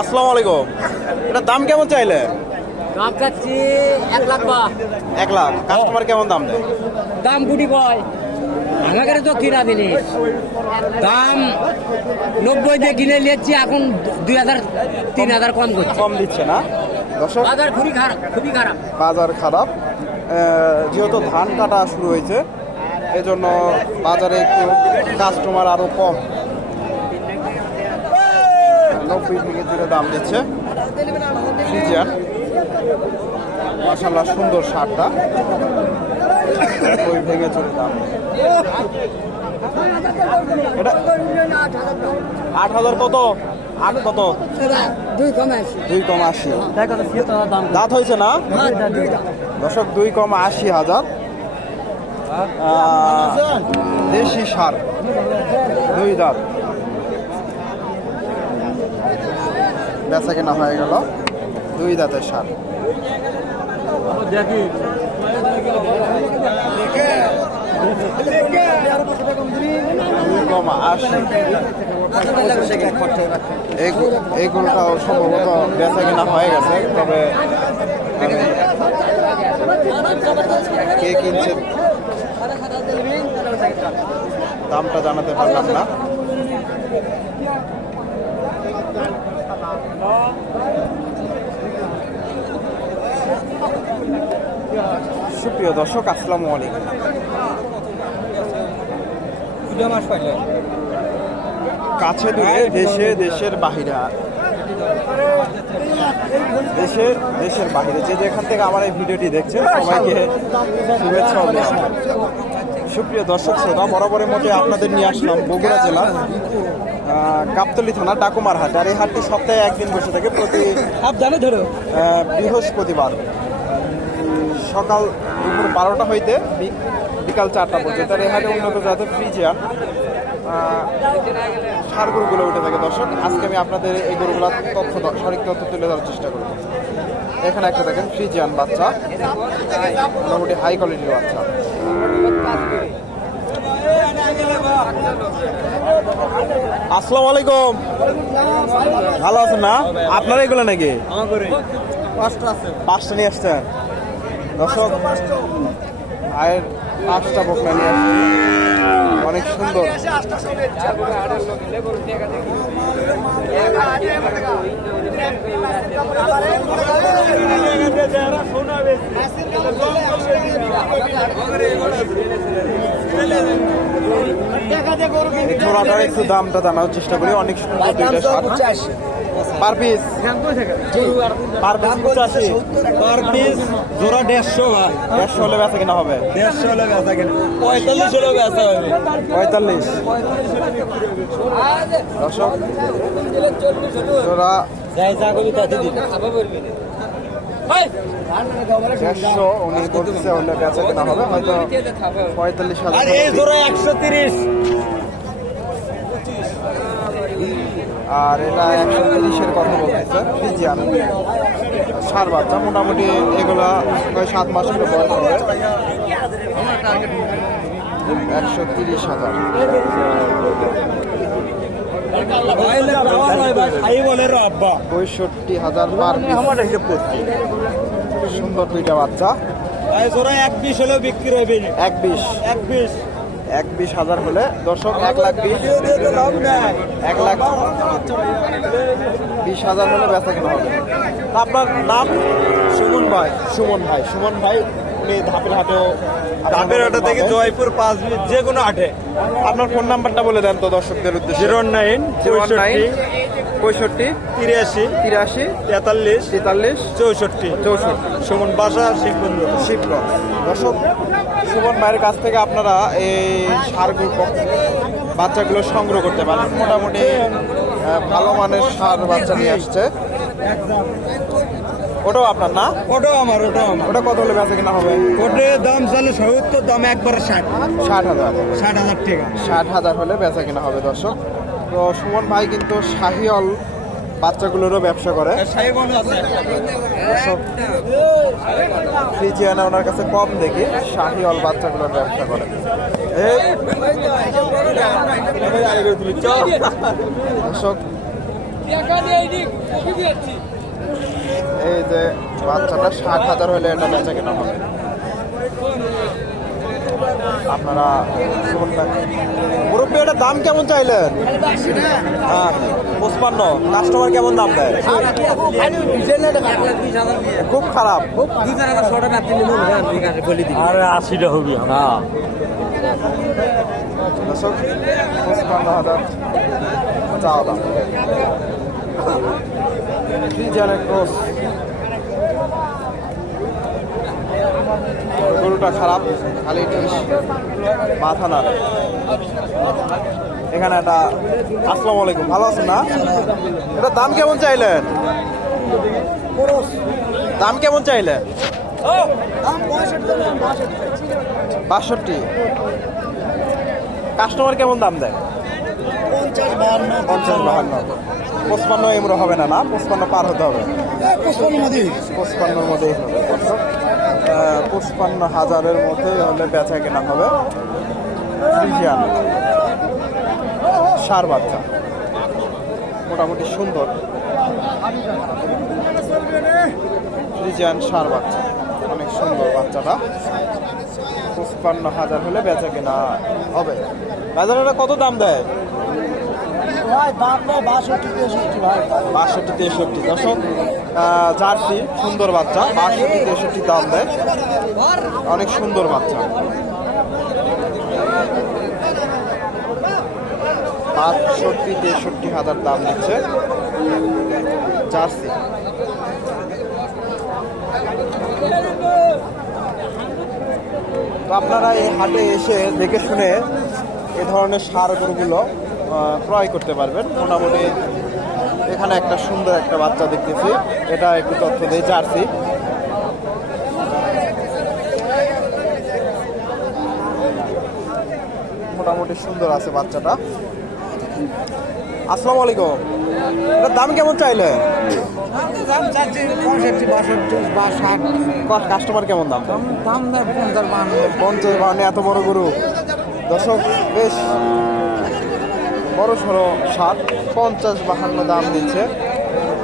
আসসালামু আলাইকুম। এটা দাম কেমন চাইলে? দাম চাচ্ছি এক লাখ বা। এক লাখ। কাস্টমার কেমন দাম দেয়? দাম গুটি বয় আমাকে তো কিনা জিনিস দাম নব্বই দিয়ে কিনে নিচ্ছি এখন দুই হাজার তিন হাজার কম করছি। কম দিচ্ছে না? বাজার খুবই খারাপ খুবই খারাপ। বাজার খারাপ। যেহেতু ধান কাটা শুরু হয়েছে এজন্য বাজারে একটু কাস্টমার আরও কম। নব্বই থেকে দূরে দাম দিচ্ছে মাসাল্লাহ সুন্দর শার্টটা ওই ভেঙে চলে দাম। এটা আট হাজার কত? আট কত? দুই কমে আসি দুই কম আশি। দাঁত হয়েছে না? দশক দুই কম আশি হাজার। দেশি সার, দুই দাঁত। বেচা কেনা হয়ে গেল, দুই দাঁতের সার। গো- সম্ভবত বেচা কেনা হয়ে গেছে, তবে কে কিনছে দামটা জানাতে পারলাম না। সুপ্রিয় দর্শক আসসালামু আলাইকুম। কাছে দূরে দেশে দেশের বাহিরে দেশে দেশের বাহিরে যে যেখান থেকে আমার এই ভিডিওটি দেখছেন সবাইকে শুভেচ্ছা অভিনন্দন। সুপ্রিয় দর্শক শ্রোতা বরাবরের মধ্যে আপনাদের নিয়ে আসলাম বগুড়া জেলা গাবতলী থানা ডাকুমার হাট। আর এই হাটটি সপ্তাহে একদিন বসে থাকে প্রতি ধরো। বৃহস্পতিবার। সকাল দুপুর বারোটা হইতে বিকাল চারটা পর্যন্ত আর এই হাটে উন্নত জাতের ফ্রিজিয়ান সার গরুগুলো উঠে থাকে দর্শক। আজকে আমি আপনাদের এই গরুগুলোর তথ্য সঠিক তথ্য তুলে ধরার চেষ্টা করব। এখানে একটা দেখেন ফ্রিজিয়ান বাচ্চা। মোটামুটি হাই কোয়ালিটির বাচ্চা। আসসালামু আলাইকুম। ভালো আছেন না? আপনারা এগুলো নাকি? পাঁচটা নিয়ে আসছেন। দর্শক ভাইয়ের পাঁচটা বকনা নিয়ে আসছেন অনেক সুন্দর। একটু দামটা জানার চেষ্টা করি। অনেক সুন্দর পার পিস? পার পিস পঁচাশি। পার পিস জোড়া দেড়শো ভাই। দেড়শো হলে বেচা কিনা হবে। দেড়শো হলে বেচা কেন। পঁয়তাল্লিশ বেচা হবে। পঁয়তাল্লিশ। দর্শক জোড়া যাই যা করবি তাতে দিবি দেড়শো উনি বলতেছে হলে বেচা কেনা হবে হয়তো পঁয়তাল্লিশ হাজার একশো তিরিশ। আর এটা একশো তিরিশের কথা বলতেছে ফিজিয়ান। সার বাচ্চা মোটামুটি এগুলা প্রায় সাত মাস করে বয়স হবে। একশো তিরিশ হাজার। পঁয়ষট্টি হাজার পার piece। সুন্দর দুইটা বাচ্চা। এক বিশ হলেও বিক্রি হবে। এক বিশ। এক বিশ। বিশ হাজার হলে দর্শক এক লাখ বিশ এক লাখ বিশ হাজার হলে বেচা কেনা হবে। আপনার নাম? সুমন ভাই। সুমন ভাই। সুমন ভাই উনি ধাপের হাটেও ডাবের হাটা থেকে জয়পুর পাঁচ মিনিট যে কোনো আটে আপনার ফোন নাম্বারটা বলে দেন তো দর্শকদের উদ্দেশ্যে। জিরো নাইন জিরো নাইন পঁয়ষট্টি তিরাশি তিরাশি তেতাল্লিশ তেতাল্লিশ চৌষট্টি। চৌষট্টি। সুমন বাসা শিববন্ধু শিবগঞ্জ। দর্শক সুমন ভাইয়ের কাছ থেকে আপনারা এই সারগুলো বাচ্চাগুলো সংগ্রহ করতে পারেন মোটামুটি ভালো মানের সার বাচ্চা নিয়ে আসছে। ওটাও আপনার না? ওটাও আমার ওটাও আমার। ওটা কত হলে বেচা কিনা হবে? ওটার দাম চালে সত্তর দাম একবারে ষাট। ষাট হাজার। ষাট হাজার টাকা। ষাট হাজার হলে বেচা কিনা হবে দর্শক। তো সুমন ভাই কিন্তু শাহিওল বাচ্চাগুলোরও ব্যবসা করে। সাহেব আছে। ফ্রিজিয়ানা ওনার কাছে কম দেখি, শাহিওয়াল বাচ্চাগুলোর ব্যবসা করে। দর্শক, এই যে বাচ্চাটা ষাট হাজার হলে এটা বেচা কেনা হবে। আপনারা মুরব্বী এটার দাম কেমন চাইলেন? হ্যাঁ পঁচপান্ন। কাস্টমার কেমন দাম দেয়? খুব খারাপ। আরে আশিটা হবি দর্শক পঁচপান্ন হাজার চাওয়া দাম ফ্রিজারের ক্রস গরুটা খারাপ খালি টিস। মাথা না। এখানে একটা আসসালামু আলাইকুম। ভালো আছেন না? এটা দাম কেমন চাইলেন? দাম কেমন চাইলেন? বাষট্টি। কাস্টমার কেমন দাম দেয়? পঞ্চাশ বাহান্ন। পঁচপান্ন এমরো হবে না না? পঁচপান্ন পার হতে হবে। পঁচপান্নর মধ্যেই। হবে দর্শক, আহ, পঁচপান্ন হাজারের মধ্যে হলে বেচা কেনা হবে। ফ্রিজিয়ান সার বাচ্চা। মোটামুটি সুন্দর। ফ্রিজিয়ান সার বাচ্চা। অনেক সুন্দর বাচ্চাটা। পঁচপান্ন হাজার হলে বেচা কেনা হবে। বাজারে কত দাম দেয়? বাষট্টি তেষট্টি দশক জার্সি সুন্দর বাচ্চা বাষট্টি তেষট্টি দাম দেয়। অনেক সুন্দর বাচ্চা। বাষট্টি তেষট্টি হাজার দাম দিচ্ছে জার্সি। তো আপনারা এই হাটে এসে দেখে শুনে এ ধরনের সার গরুগুলো আহ, ক্রয় করতে পারবেন। মোটামুটি এখানে একটা সুন্দর একটা বাচ্চা দেখতেছি। এটা একটু তথ্য দিয়ে জার্সি। মোটামুটি সুন্দর আছে বাচ্চাটা। আসসালামু আলাইকুম। এটার দাম কেমন চাইলে? কাস্টমার কেমন দাম? পঞ্চাশ বাহান্ন এত বড় গরু। দর্শক বেশ বড় সড়ো সাত, পঞ্চাশ বাহান্ন দাম দিচ্ছে।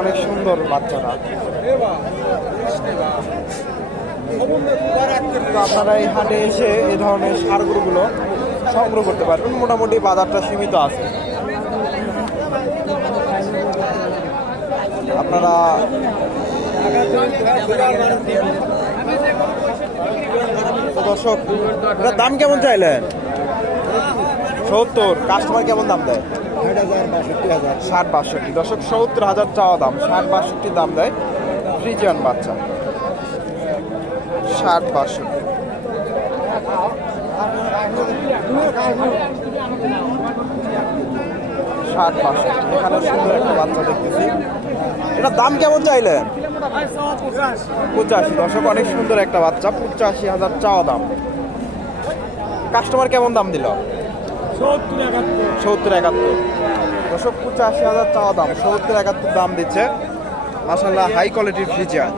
অনেক সুন্দর বাচ্চারা। আপনারা এই হাটে এসে এ ধরনের সার গরুগুলো সংগ্রহ করতে পারবেন। মোটামুটি বাজারটা সীমিত আছে। আপনারা দর্শক দাম কেমন চাইলেন? সত্তর কাস্টমার কেমন দাম দেয়? ষাট বাষট্টি দর্শক সত্তর হাজার চাওয়া দাম ষাট বাষট্টি দাম দেয় ফ্রিজিয়ান বাচ্চা। ষাট বাষট্টি। ষাট বাষট্টি। এখানে সুন্দর একটা বাচ্চা দেখতেছি। এটার দাম কেমন চাইলেন? পঁচাশি। দর্শক অনেক সুন্দর একটা বাচ্চা। পঁচাশি হাজার চাওয়া দাম। কাস্টমার কেমন দাম দিল? সত্তর একাত্তর। দর্শক, পঁচাশি হাজার চাওয়া দাম, সত্তর একাত্তর দাম দিচ্ছে। মাসাল্লাহ হাই কোয়ালিটির ফ্রিজার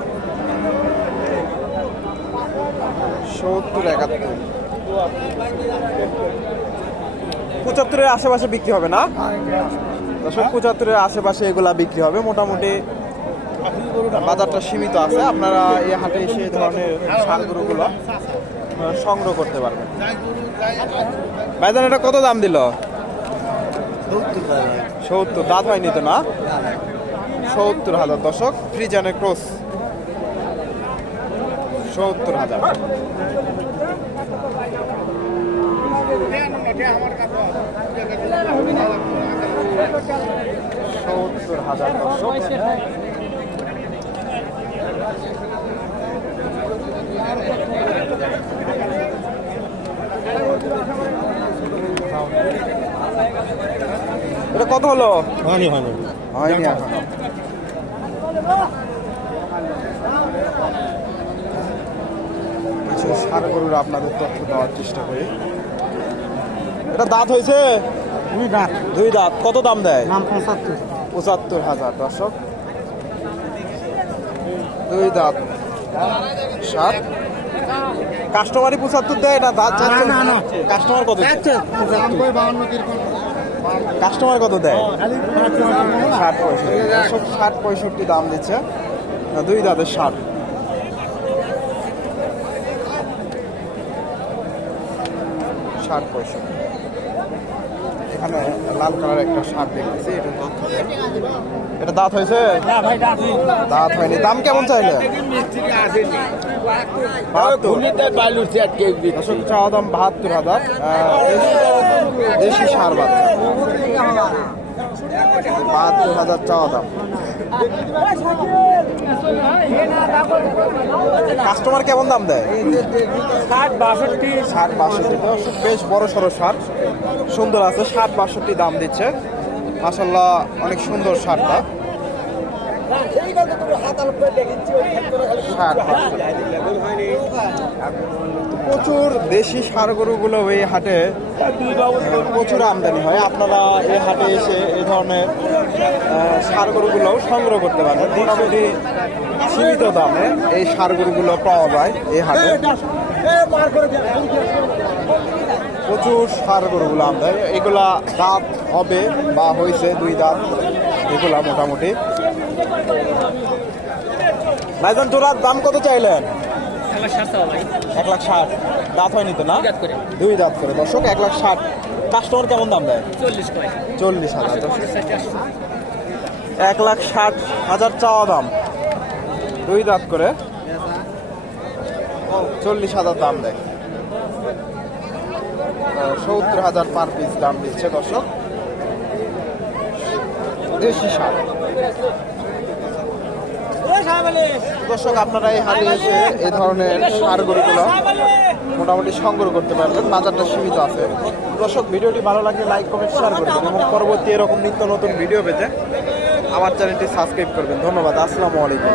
সত্তর একাত্তর। পঁচাত্তরের আশেপাশে বিক্রি হবে না? দর্শক, পঁচাত্তরের আশেপাশে এগুলা বিক্রি হবে। মোটামুটি বাজারটা সীমিত আছে। আপনারা এই হাটে এসে ধরনের সার গরুগুলো সংগ্রহ করতে পারবেন। এটা কত দাম দিল? সত্তর, দাঁত হয়নি তো না? সত্তর হাজার দশক ফ্রিজানের ক্রস। সত্তর হাজার। সত্তর হাজার দশক এটা কত হলো? হয়নি হয়নি। হয়নি কিছু সার গরুর আপনাদের তথ্য দেওয়ার চেষ্টা করি। এটা দাঁত হয়েছে? দুই দাঁত। দুই দাঁত। কত দাম দেয়? নাম পঁচাত্তর। পঁচাত্তর হাজার দর্শক। দুই দাঁত। সাত কাস্টমারই পঁচাত্তর দেয় এটা দাঁত না। কাস্টমার কত কাস্টমার কত দেয়? ষাট পঁয়ষট্টি। ষাট পঁয়ষট্টি দাম দিচ্ছে। দুই দাঁতের ষাট। ষাট পঁয়ষট্টি এখানে লাল কালার একটা শার্ট দেখতেছি এটা দাঁত হয়েছে। এটা দাঁত হয়েছে? দাঁত হয়নি। দাম কেমন চাইলে? চাওয়া দাম বাহাত্তর হাজার। দেশি সার বাচ্চা বাহাত্তর হাজার চাওয়া দাম। কাস্টমার কেমন দাম দেয়? ষাট বাষট্টি। ষাট বাষট্টি। বেশ বড় সড়ো শার্ট সুন্দর আছে ষাট বাষট্টি দাম দিচ্ছে। মাসাল্লাহ অনেক সুন্দর শার্টটা ষাট প্রচুর দেশি সার গরুগুলো এই হাটে প্রচুর আমদানি হয়। আপনারা এই হাটে এসে এই ধরনের সার গরুগুলো সংগ্রহ করতে পারেন। মোটামুটি সীমিত দামে এই সার গরুগুলো পাওয়া যায় এই হাটে। প্রচুর সার গরুগুলো আমদানি। এগুলা দাঁত হবে বা হয়েছে দুই দাঁত, এগুলা মোটামুটি। ভাইজান জোড়ার দাম কত চাইলেন? এক লাখ ষাট দাঁত হয়নি তো না? দুই দাঁত করে। দর্শক এক লাখ ষাট। কাস্টমার কেমন দাম দেয়? চল্লিশ হাজার। এক লাখ ষাট হাজার চাওয়া দাম। দুই দাঁত করে। চল্লিশ হাজার দাম দেয়। সত্তর হাজার পার পিস দাম দিচ্ছে দর্শক। দেশি সার দর্শক আপনারা এই এসে এই ধরনের সার মোটামুটি সংগ্রহ করতে পারবেন, বাজারটা সীমিত আছে। দর্শক, ভিডিওটি ভালো লাগে লাইক, কমেন্ট শেয়ার করবেন এবং পরবর্তী এরকম নিত্য নতুন ভিডিও পেতে আমার চ্যানেলটি সাবস্ক্রাইব করবেন। ধন্যবাদ, আসসালামু আলাইকুম।